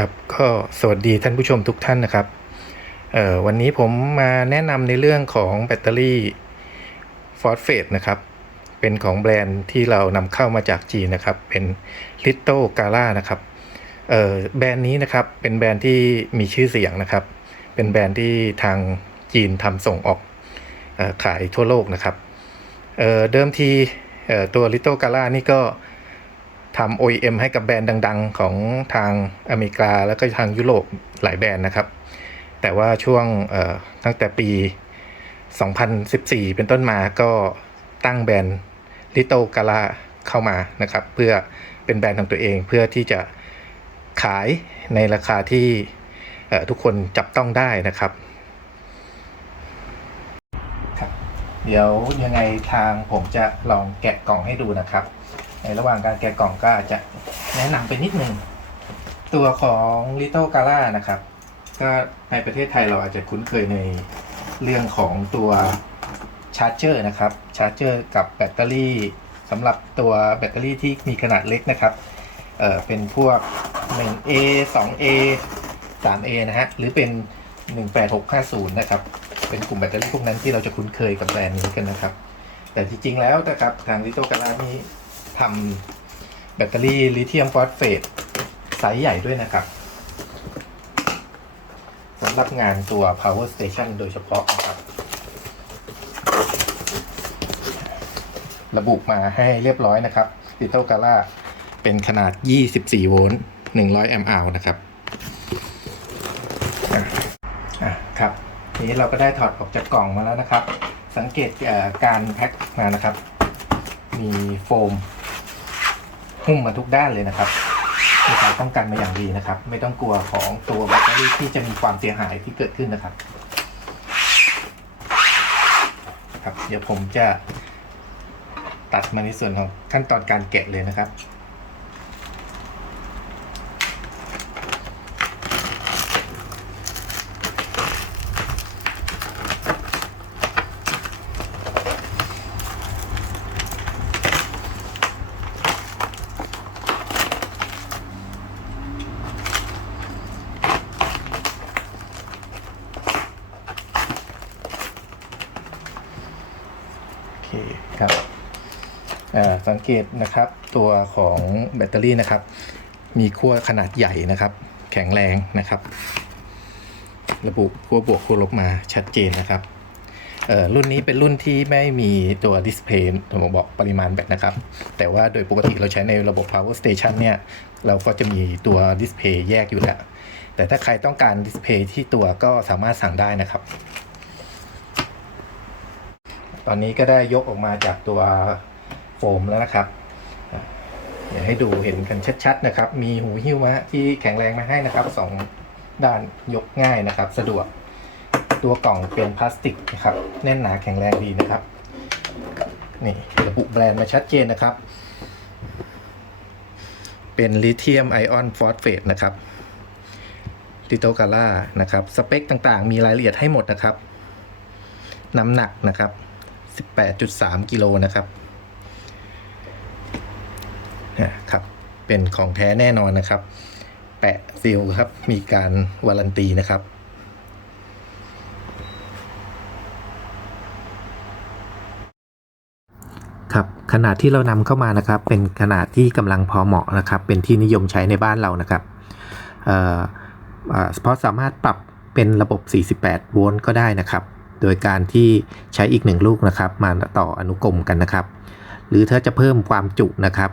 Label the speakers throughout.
Speaker 1: ครับ ก็สวัสดีท่านผู้ชมทุกท่านนะครับวันนี้ผมมาแนะนำในเรื่องของแบตเตอรี่ฟอสเฟตนะครับ เป็นของแบรนด์ที่เรานำเข้ามาจากจีนนะครับ เป็น l i t t l e Gala นะครับแบรนด์นี้นะครับเป็นแบรนด์ที่มีชื่อเสียงนะครับ เป็นแบรนด์ที่ทางจีนทำส่งออกอขายทั่วโลกนะครับเเดิมทีตัว l i t t l e Gala นี่ก็ ทำ OEM ให้กับแบรนด์ดัง ๆ ของทางอเมริกา แล้วก็ทางยุโรปหลายแบรนด์นะครับ แต่ว่าช่วงตั้งแต่ปี 2014 เป็นต้นมาก็ตั้งแบรนด์ Little Gala เข้ามานะครับ เพื่อเป็นแบรนด์ของตัวเองเพื่อที่จะขายในราคาที่ทุกคนจับต้องได้นะครับเดี๋ยวยังไงทางผมจะลองแกะกล่องให้ดูนะครับ ระหว่างการแกะกล่องก็อาจจะแนะนำไปนิดนึง ตัวของ Little Gala นะครับ ก็ในประเทศไทยเราอาจจะคุ้นเคยในเรื่องของตัวชาร์จเจอร์นะครับ ชาร์จเจอร์กับแบตเตอรี่สำหรับตัวแบตเตอรี่ที่มีขนาดเล็กนะครับเอ่อเป็นพวก 1A 2A 3A นะฮะ หรือเป็น 18650 นะครับ เป็นกลุ่มแบตเตอรี่พวกนั้นที่เราจะคุ้นเคยกับแบรนด์นี้กันนะครับ แต่จริงๆแล้วนะครับ ทาง Little Gala นี้ ทำแบตเตอรี่ลิเธียมฟอสเฟตไซส์ใหญ่ด้วยนะครับสำหรับงานตัว power station โดยเฉพาะนะครับ ระบุมาให้เรียบร้อยนะครับ Little Gala เป็นขนาด 24 โวลต์ 100 แอมป์อนะครับอะอะครับ นี้เราก็ได้ถอดออกจากกล่องมาแล้วนะครับ สังเกตการแพ็คมานะครับ มีโฟม หุ้มมาทุกด้านเลยนะครับมีการป้องกันมาอย่างดีนะครับ ไม่ต้องกลัวของตัวแบตเตอรี่ที่จะมีความเสียหายที่เกิดขึ้นนะครับ ครับ เดี๋ยวผมจะตัดมาในส่วนของขั้นตอนการแกะเลยนะครับ โอ คครับสังเกตนะครับตัวของแบตเตอรี่นะครับ มีขั้วขนาดใหญ่นะครับ แข็งแรงนะครับ ระบุขั้วบวกขั้วลบมาชัดเจนนะครับรุ่นนี้เป็นรุ่นที่ไม่มีตัวดิสเพย์ผมบอกปริมาณแบตนะครับ แต่ว่าโดยปกติเราใช้ในระบบ power station เนี่ย เราก็จะมีตัวดิสเพย์แยกอยู่แล้ว แต่ถ้าใครต้องการดิสเพย์ที่ตัวก็สามารถสั่งได้นะครับ ตอนนี้ก็ได้ยกออกมาจากตัวโฟมแล้วนะครับเดี๋ยวให้ดูเห็นกันชัดๆนะครับ มีหูหิ้วมาที่แข็งแรงมาให้นะครับสองด้านยกง่ายนะครับ สะดวกตัวกล่องเป็นพลาสติกนะครับ แน่นหนาแข็งแรงดีนะครับ นี่ระบุแบรนด์มาชัดเจนนะครับ เป็นลิเธียมไอออนฟอสเฟตนะครับลิโตกาล่านะครับ สเปคต่างๆ มีรายละเอียดให้หมดนะครับ น้ำหนักนะครับ 18.3 กิโลนะครับนะครับ เป็นของแท้แน่นอนนะครับ แปะซีลครับ มีการวารันตีนะครับครับขนาดที่เรานำเข้ามานะครับ เป็นขนาดที่กำลังพอเหมาะนะครับ เป็นที่นิยมใช้ในบ้านเรานะครับเอ่อเอ่อเพราะสามารถปรับเป็นระบบ 48 โวลต์ก็ได้นะครับ โดยการที่ใช้อีกหนึ่งลูกนะครับมาต่ออนุกรมกันนะครับ หรือถ้าจะเพิ่มความจุนะครับ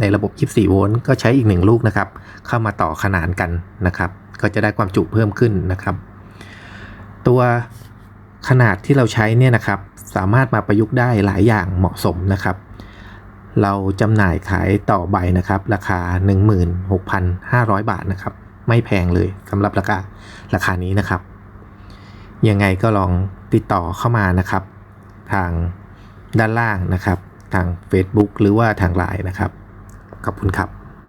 Speaker 1: ในระบบ 24 โวลต์ก็ใช้อีกหนึ่งลูกนะครับ เข้ามาต่อขนานกันนะครับ ก็จะได้ความจุเพิ่มขึ้นนะครับ ตัวขนาดที่เราใช้เนี่ยนะครับ สามารถมาประยุกต์ได้หลายอย่างเหมาะสมนะครับ เราจำหน่ายขายต่อใบนะครับ ราคา 16,500 บาทนะครับ ไม่แพงเลยสำหรับราคาราคานี้นะครับ ยังไงก็ลอง ติดต่อเข้ามานะครับ ทางด้านล่างนะครับ ทาง Facebook หรือว่าทางไลน์นะครับ ขอบคุณครับ